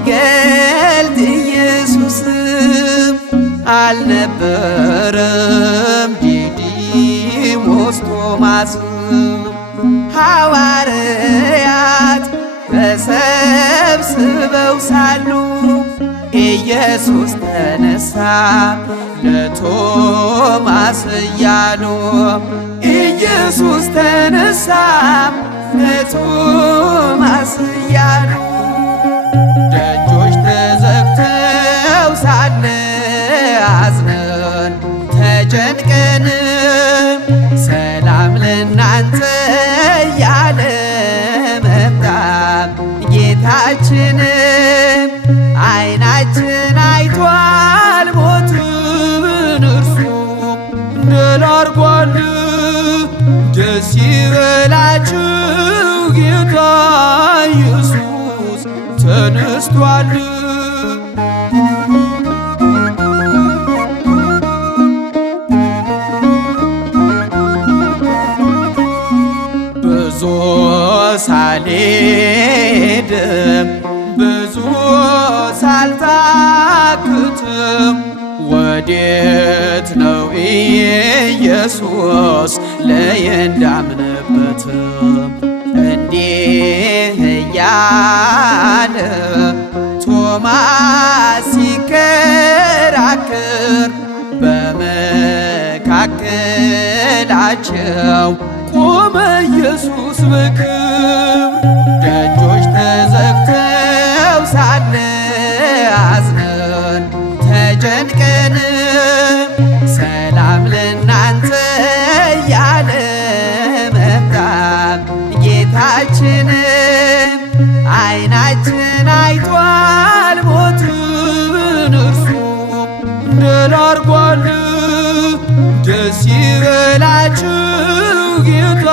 የሚገልጥ ኢየሱስም አልነበረም ዲዲሞስ ቶማስም። ሐዋርያት ተሰብስበው ሳሉ ኢየሱስ ተነሳ ለቶማስ እያሉ ኢየሱስ ተነሳ ለቶማስ እያሉ ደጆች ተዘግተው ሳለ አዝነን ተጨንቀን ሰላም ለእናንተ እያለ መጣ ጌታችን። ዓይናችን አይቷል ሞትን እርሱ ድል አድርጓል። ደስ ይበላችሁ ጌታ ኢየሱስ ተነስቷል። ብዙ ሳልሄድም ብዙ ሳልታክትም ወዴት ነው ኢየሱስ ለየ እንዳምንበትም እንዲህ እያለ ቶማስ ሲከራከር በመካከላቸው ቆመ ኢየሱስ በክብር። ደጆች ተዘግተው ሳለ አዝነን ተጨንቀን ሰላም ለእናንተ እያለ መጣ ጌታችን። ዓይናችን አይቷል ሞትን እርሱ ድል አድርጓል። ደስ ይበላችሁ ጌታ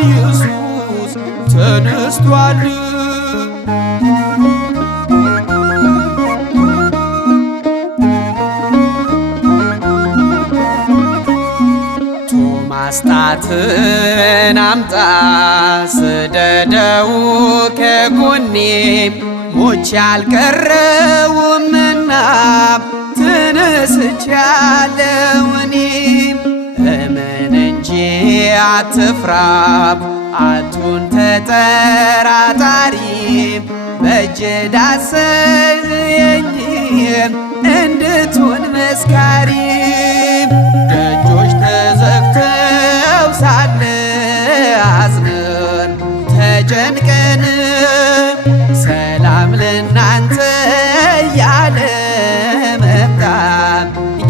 ኢየሱስ ተነስቷል። ቶማስ ጣትን አምጣ ስደደው ከጎኔ ሞቼ አልቀረውምና ተነስቻለሁ እኔም። እመን እንጂ አትፍራ አቱን ተጠራጣሪ በእጅ ዳሰኸኝ እንድትሆን መስካሪ። ደጆች ተዘግተው ሳለ አዝነን ተጨንቀን ሰላም ለእናንተ እያለ መጣ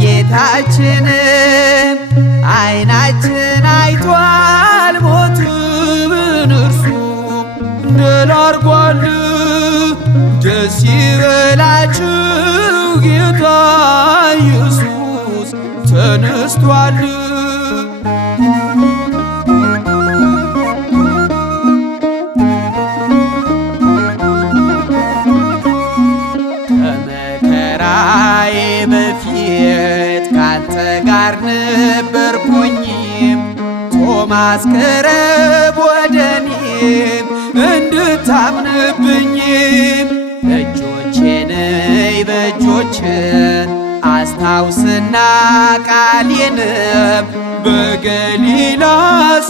ጌታችን። ዓይናችን አይቷል ሞትን እርሱ ድል አድርጓል። ደስ ይበላችሁ ጌታ ኢየሱስ ተነስቷል። ከመከራዬ በፊት ካንተ ጋር ነበርኩኝም ቶማስ ቅረብ ወደኔም እንድታምንብኝም እጆቼን በእጆችን አስታውስና ቃሌንም በገሊላ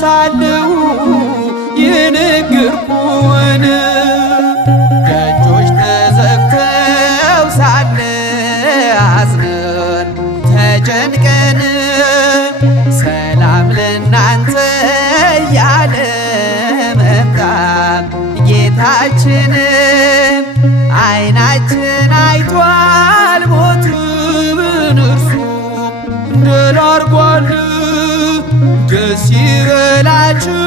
ሳለሁ የነገርኩህን። ደጆች ተዘግተው ሳለ አዝነን ተጨንቀን ሰላም ለእናንተ እያለ መጣ ጌታችን። ዓይናችን አይቷል ሞትን እርሱ ድል አድርጓል። ደስ ይበላችሁ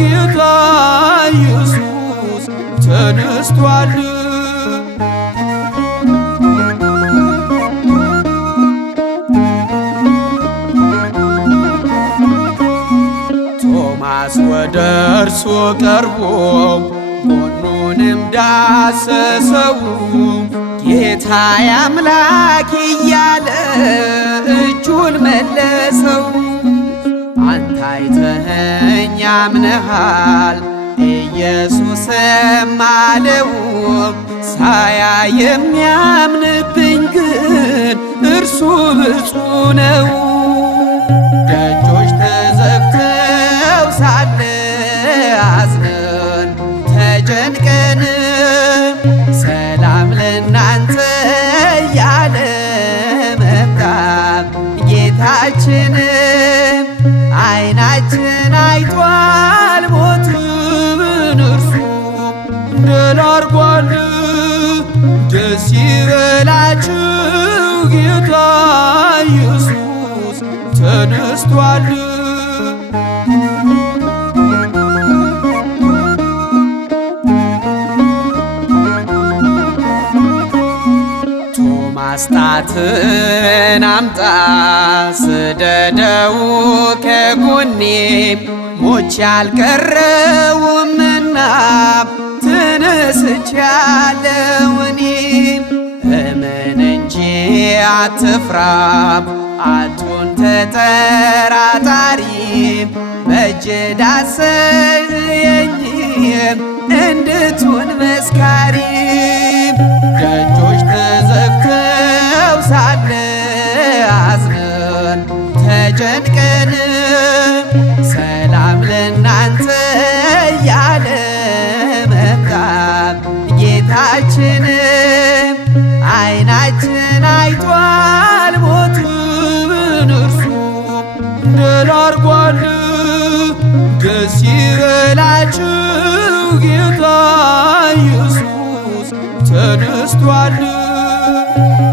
ጌታ ኢየሱስ ተነስቷል። ቶማስ ወደ እርሱ ቀርቦ ጎኑንም ዳሰሰው ጌታዬ አምላኬ እያለ እጁን መለሰው። አንተ አይተኸኝ አምነሃል ኢየሱስም አለው ሳያ የሚያምንብኝ ግን እርሱ ብፁዕ ነው። ደጆች ተዘግተው ሳለ አዝነን ተጨንቀን ሰላም ለእናንተ እያለ መጣ ጌታችን። ዓይናችን አይቷል ሞትን እርሱ ድል አድርጓል። ደስ ይበላችሁ ጌታ ኢየሱስ ተነስቷል። ቶማስ ጣትን አምጣ ስደደው ከጎኔ ሞቼ አልቀረውምና ተነስቻለሁ እኔ። እመን እንጂ አትፍራ አቱን ተጠራጣሪ በእጅ ዳሰኸኝ እንድትሆን መስካሪ። ደጆች ተዘግተው ሳለ አዝነን ተጨንቀን ሰላም ለእናንተ እያለ መጣ ጌታችን። ዓይናችን አይቷል ሞትን እርሱ ድል አድርጓል። ደስ ይበላችሁ ጌታ ኢየሱስ ተነስቷል።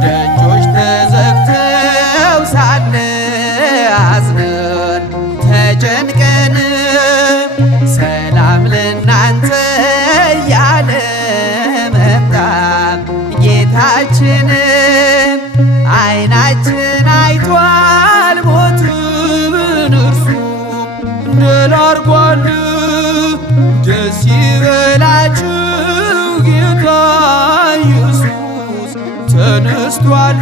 ደጆች ተዘግተው ሳለ አዝነን ተጨንቀን ሰላም ለእናንተ እያለ መጣ ጌታችን። ዓይናችን አይቷል ሞትን እርሱ ድል አድርጓል። ደስ ይበላችሁ ጌታ ኢየሱስ ተነስቷል።